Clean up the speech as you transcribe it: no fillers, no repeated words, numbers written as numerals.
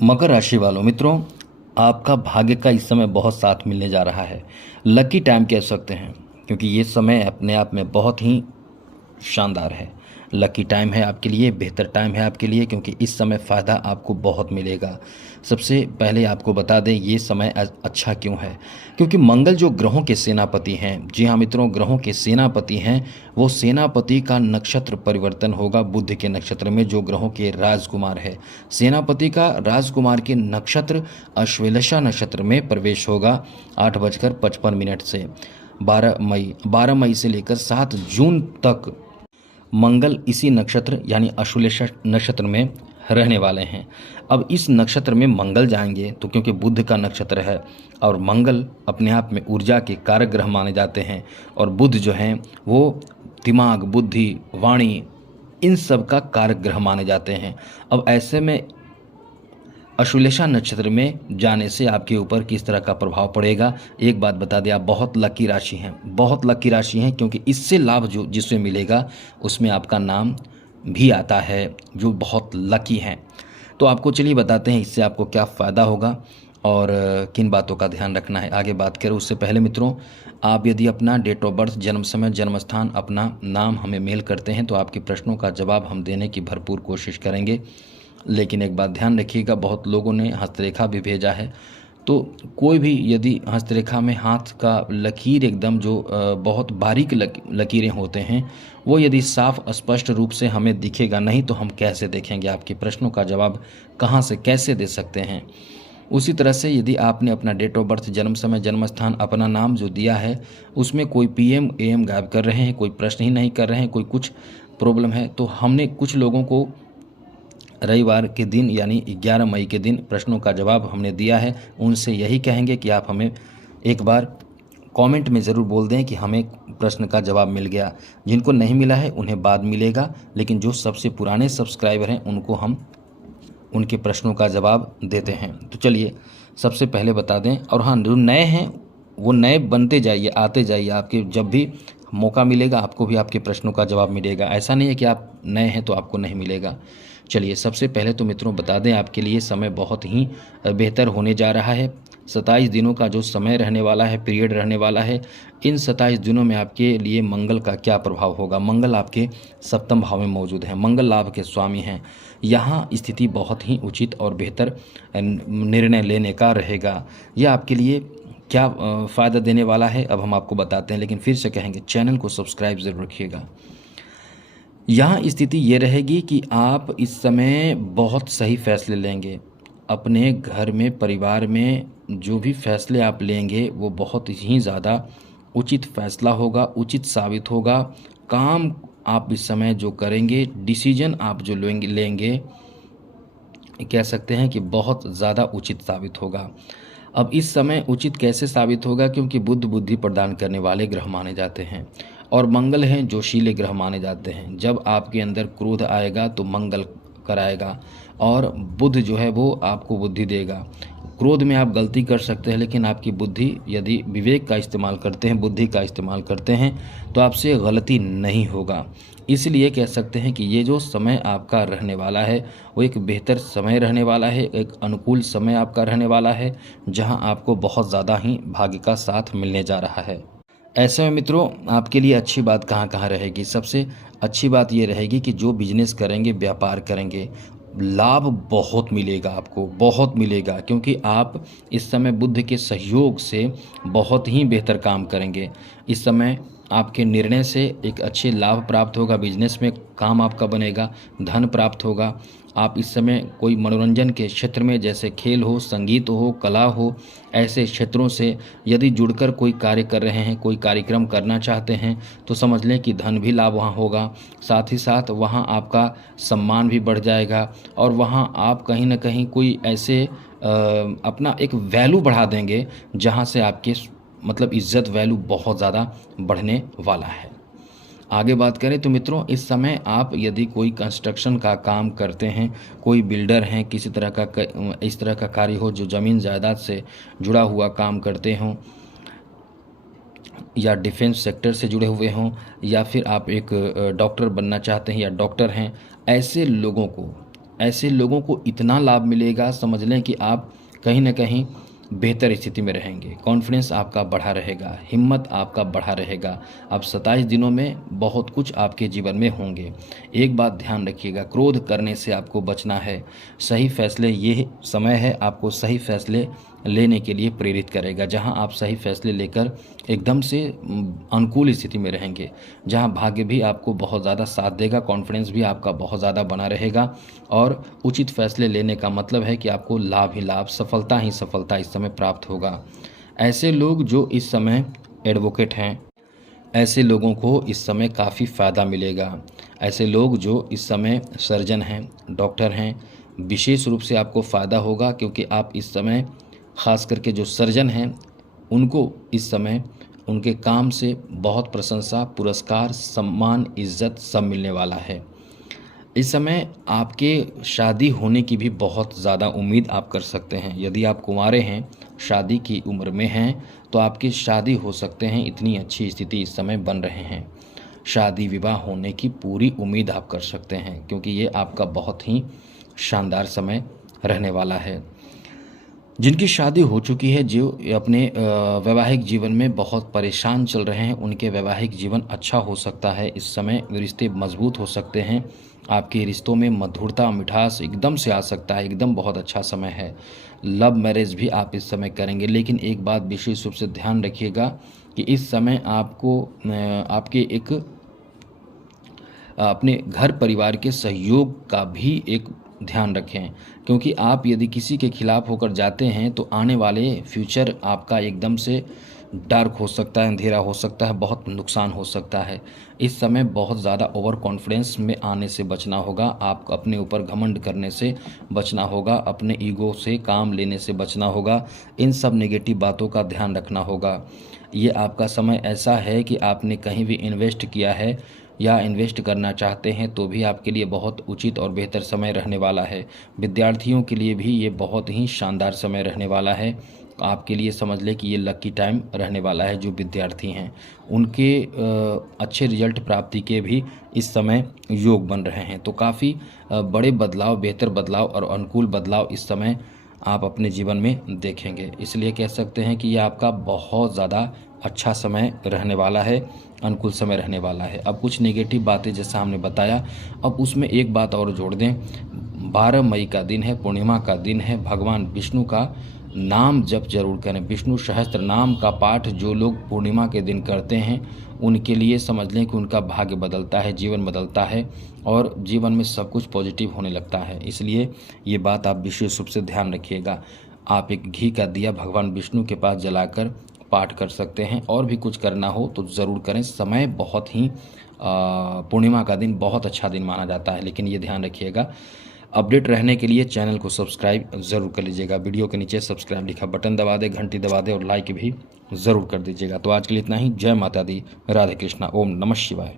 मकर राशि वालों मित्रों, आपका भाग्य का इस समय बहुत साथ मिलने जा रहा है। लकी टाइम कह सकते हैं, क्योंकि ये समय अपने आप में बहुत ही शानदार है। लकी टाइम है आपके लिए, बेहतर टाइम है आपके लिए, क्योंकि इस समय फ़ायदा आपको बहुत मिलेगा। सबसे पहले आपको बता दें ये समय अच्छा क्यों है, क्योंकि मंगल जो ग्रहों के सेनापति हैं, जी हाँ मित्रों, ग्रहों के सेनापति हैं, वो सेनापति का नक्षत्र परिवर्तन होगा बुध के नक्षत्र में, जो ग्रहों के राजकुमार है। सेनापति का राजकुमार के नक्षत्र अश्वेलशा नक्षत्र में प्रवेश होगा 8:55 से 12 मई से लेकर 7 जून तक मंगल इसी नक्षत्र यानी अश्लेषा नक्षत्र में रहने वाले हैं। अब इस नक्षत्र में मंगल जाएंगे तो क्योंकि बुध का नक्षत्र है और मंगल अपने आप में ऊर्जा के कारक ग्रह माने जाते हैं, और बुध जो हैं वो दिमाग, बुद्धि, वाणी, इन सब का कारक ग्रह माने जाते हैं। अब ऐसे में अश्लेषा नक्षत्र में जाने से आपके ऊपर किस तरह का प्रभाव पड़ेगा, एक बात बता दें, आप बहुत लकी राशि हैं, बहुत लकी राशि हैं, क्योंकि इससे लाभ जो जिसमें मिलेगा उसमें आपका नाम भी आता है, जो बहुत लकी हैं। तो आपको चलिए बताते हैं इससे आपको क्या फ़ायदा होगा और किन बातों का ध्यान रखना है। आगे बात करें उससे पहले मित्रों, आप यदि अपना डेट ऑफ बर्थ, जन्म समय, जन्म स्थान, अपना नाम हमें मेल करते हैं तो आपके प्रश्नों का जवाब हम देने की भरपूर कोशिश करेंगे। लेकिन एक बात ध्यान रखिएगा, बहुत लोगों ने हस्तरेखा भी भेजा है, तो कोई भी यदि हस्तरेखा में हाथ का लकीर एकदम जो बहुत बारीक लकीरें होते हैं, वो यदि साफ स्पष्ट रूप से हमें दिखेगा नहीं तो हम कैसे देखेंगे, आपके प्रश्नों का जवाब कहाँ से कैसे दे सकते हैं। उसी तरह से यदि आपने अपना डेट ऑफ बर्थ, जन्म समय, जन्म स्थान, अपना नाम जो दिया है उसमें कोई पीएम एएम गायब कर रहे हैं, कोई प्रश्न ही नहीं कर रहे हैं, कोई कुछ प्रॉब्लम है, तो हमने कुछ लोगों को रविवार के दिन यानी 11 मई के दिन प्रश्नों का जवाब हमने दिया है। उनसे यही कहेंगे कि आप हमें एक बार कमेंट में ज़रूर बोल दें कि हमें प्रश्न का जवाब मिल गया। जिनको नहीं मिला है उन्हें बाद मिलेगा, लेकिन जो सबसे पुराने सब्सक्राइबर हैं उनको हम उनके प्रश्नों का जवाब देते हैं। तो चलिए सबसे पहले बता दें, और हाँ, जो नए हैं वो नए बनते जाइए, आते जाइए, आपके जब भी मौका मिलेगा आपको भी आपके प्रश्नों का जवाब मिलेगा। ऐसा नहीं है कि आप नए हैं तो आपको नहीं मिलेगा। चलिए सबसे पहले तो मित्रों बता दें, आपके लिए समय बहुत ही बेहतर होने जा रहा है। 27 दिनों का जो समय रहने वाला है, पीरियड रहने वाला है, इन 27 दिनों में आपके लिए मंगल का क्या प्रभाव होगा। मंगल आपके सप्तम भाव में मौजूद है, मंगल लाभ के स्वामी हैं। यहाँ स्थिति बहुत ही उचित और बेहतर निर्णय लेने का रहेगा। यह आपके लिए क्या फ़ायदा देने वाला है अब हम आपको बताते हैं, लेकिन फिर से कहेंगे चैनल को सब्सक्राइब ज़रूर रखिएगा। यहाँ स्थिति ये रहेगी कि आप इस समय बहुत सही फैसले लेंगे। अपने घर में, परिवार में जो भी फैसले आप लेंगे वो बहुत ही ज़्यादा उचित फैसला होगा, उचित साबित होगा। काम आप इस समय जो करेंगे, डिसीजन आप जो लेंगे कह सकते हैं कि बहुत ज़्यादा उचित साबित होगा। अब इस समय उचित कैसे साबित होगा, क्योंकि बुध बुद्धि प्रदान करने वाले ग्रह माने जाते हैं और मंगल हैं जोशीले ग्रह माने जाते हैं। जब आपके अंदर क्रोध आएगा तो मंगल कराएगा, और बुध जो है वो आपको बुद्धि देगा। क्रोध में आप गलती कर सकते हैं, लेकिन आपकी बुद्धि यदि विवेक का इस्तेमाल करते हैं, बुद्धि का इस्तेमाल करते हैं, तो आपसे गलती नहीं होगा। इसलिए कह सकते हैं कि ये जो समय आपका रहने वाला है वो एक बेहतर समय रहने वाला है, एक अनुकूल समय आपका रहने वाला है, जहां आपको बहुत ज़्यादा ही भाग्य का साथ मिलने जा रहा है। ऐसे में मित्रों आपके लिए अच्छी बात कहाँ कहाँ रहेगी। सबसे अच्छी बात ये रहेगी कि जो बिजनेस करेंगे, व्यापार करेंगे, लाभ बहुत मिलेगा, आपको बहुत मिलेगा, क्योंकि आप इस समय बुध के सहयोग से बहुत ही बेहतर काम करेंगे। इस समय आपके निर्णय से एक अच्छे लाभ प्राप्त होगा, बिजनेस में काम आपका बनेगा, धन प्राप्त होगा। आप इस समय कोई मनोरंजन के क्षेत्र में, जैसे खेल हो, संगीत हो, कला हो, ऐसे क्षेत्रों से यदि जुड़कर कोई कार्य कर रहे हैं, कोई कार्यक्रम करना चाहते हैं, तो समझ लें कि धन भी लाभ वहाँ होगा। साथ ही साथ वहाँ आपका सम्मान भी बढ़ जाएगा, और वहाँ आप कहीं ना कहीं कोई ऐसे अपना एक वैल्यू बढ़ा देंगे जहाँ से आपके मतलब इज्जत, वैल्यू बहुत ज़्यादा बढ़ने वाला है। आगे बात करें तो मित्रों इस समय आप यदि कोई कंस्ट्रक्शन का काम करते हैं, कोई बिल्डर हैं, किसी तरह का इस तरह का कार्य हो जो ज़मीन जायदाद से जुड़ा हुआ काम करते हों, या डिफेंस सेक्टर से जुड़े हुए हों, या फिर आप एक डॉक्टर बनना चाहते हैं या डॉक्टर हैं, ऐसे लोगों को ऐसे लोगों को इतना लाभ मिलेगा, समझ लें कि आप कहीं न कहीं बेहतर स्थिति में रहेंगे। कॉन्फिडेंस आपका बढ़ा रहेगा, हिम्मत आपका बढ़ा रहेगा। अब 27 दिनों में बहुत कुछ आपके जीवन में होंगे। एक बात ध्यान रखिएगा, क्रोध करने से आपको बचना है। सही फैसले, ये समय है आपको सही फैसले लेने के लिए प्रेरित करेगा, जहां आप सही फैसले लेकर एकदम से अनुकूल स्थिति में रहेंगे, जहां भाग्य भी आपको बहुत ज़्यादा साथ देगा, कॉन्फिडेंस भी आपका बहुत ज़्यादा बना रहेगा और उचित फैसले लेने का मतलब है कि आपको लाभ ही लाभ, सफलता ही सफलता इस समय प्राप्त होगा। ऐसे लोग जो इस समय एडवोकेट हैं, ऐसे लोगों को इस समय काफ़ी फ़ायदा मिलेगा। ऐसे लोग जो इस समय सर्जन हैं, डॉक्टर हैं, विशेष रूप से आपको फ़ायदा होगा, क्योंकि आप इस समय ख़ास करके जो सर्जन हैं उनको इस समय उनके काम से बहुत प्रशंसा, पुरस्कार, सम्मान, इज़्ज़त सब मिलने वाला है। इस समय आपके शादी होने की भी बहुत ज़्यादा उम्मीद आप कर सकते हैं। यदि आप कुंवारे हैं, शादी की उम्र में हैं, तो आपकी शादी हो सकते हैं, इतनी अच्छी स्थिति इस समय बन रहे हैं। शादी विवाह होने की पूरी उम्मीद आप कर सकते हैं, क्योंकि ये आपका बहुत ही शानदार समय रहने वाला है। जिनकी शादी हो चुकी है, जो अपने वैवाहिक जीवन में बहुत परेशान चल रहे हैं, उनके वैवाहिक जीवन अच्छा हो सकता है। इस समय रिश्ते मजबूत हो सकते हैं। आपके रिश्तों में मधुरता, मिठास एकदम से आ सकता है, एकदम बहुत अच्छा समय है। लव मैरिज भी आप इस समय करेंगे, लेकिन एक बात विशेष रूप से ध्यान रखिएगा कि इस समय आपको आपके एक अपने घर परिवार के सहयोग का भी एक ध्यान रखें, क्योंकि आप यदि किसी के खिलाफ होकर जाते हैं तो आने वाले फ्यूचर आपका एकदम से डार्क हो सकता है, अंधेरा हो सकता है, बहुत नुकसान हो सकता है। इस समय बहुत ज़्यादा ओवर कॉन्फिडेंस में आने से बचना होगा, आप अपने ऊपर घमंड करने से बचना होगा, अपने ईगो से काम लेने से बचना होगा, इन सब नेगेटिव बातों का ध्यान रखना होगा। ये आपका समय ऐसा है कि आपने कहीं भी इन्वेस्ट किया है या इन्वेस्ट करना चाहते हैं तो भी आपके लिए बहुत उचित और बेहतर समय रहने वाला है। विद्यार्थियों के लिए भी ये बहुत ही शानदार समय रहने वाला है। आपके लिए समझ लें कि ये लकी टाइम रहने वाला है। जो विद्यार्थी हैं उनके अच्छे रिजल्ट प्राप्ति के भी इस समय योग बन रहे हैं। तो काफ़ी बड़े बदलाव, बेहतर बदलाव और अनुकूल बदलाव इस समय आप अपने जीवन में देखेंगे। इसलिए कह सकते हैं कि ये आपका बहुत ज़्यादा अच्छा समय रहने वाला है, अनुकूल समय रहने वाला है। अब कुछ नेगेटिव बातें जैसा हमने बताया, अब उसमें एक बात और जोड़ दें। 12 मई का दिन है, पूर्णिमा का दिन है। भगवान विष्णु का नाम जप जरूर करें। विष्णु सहस्त्र नाम का पाठ जो लोग पूर्णिमा के दिन करते हैं उनके लिए समझ लें कि उनका भाग्य बदलता है, जीवन बदलता है और जीवन में सब कुछ पॉजिटिव होने लगता है। इसलिए ये बात आप विशेष रूप से ध्यान रखिएगा। आप एक घी का दिया भगवान विष्णु के पास जलाकर पाठ कर सकते हैं, और भी कुछ करना हो तो ज़रूर करें। समय बहुत ही पूर्णिमा का दिन बहुत अच्छा दिन माना जाता है, लेकिन ये ध्यान रखिएगा। अपडेट रहने के लिए चैनल को सब्सक्राइब ज़रूर कर लीजिएगा। वीडियो के नीचे सब्सक्राइब लिखा बटन दबा दें, घंटी दबा दें और लाइक भी ज़रूर कर दीजिएगा। तो आज के लिए इतना ही। जय माता दी, राधे कृष्णा, ओम नमः शिवाय।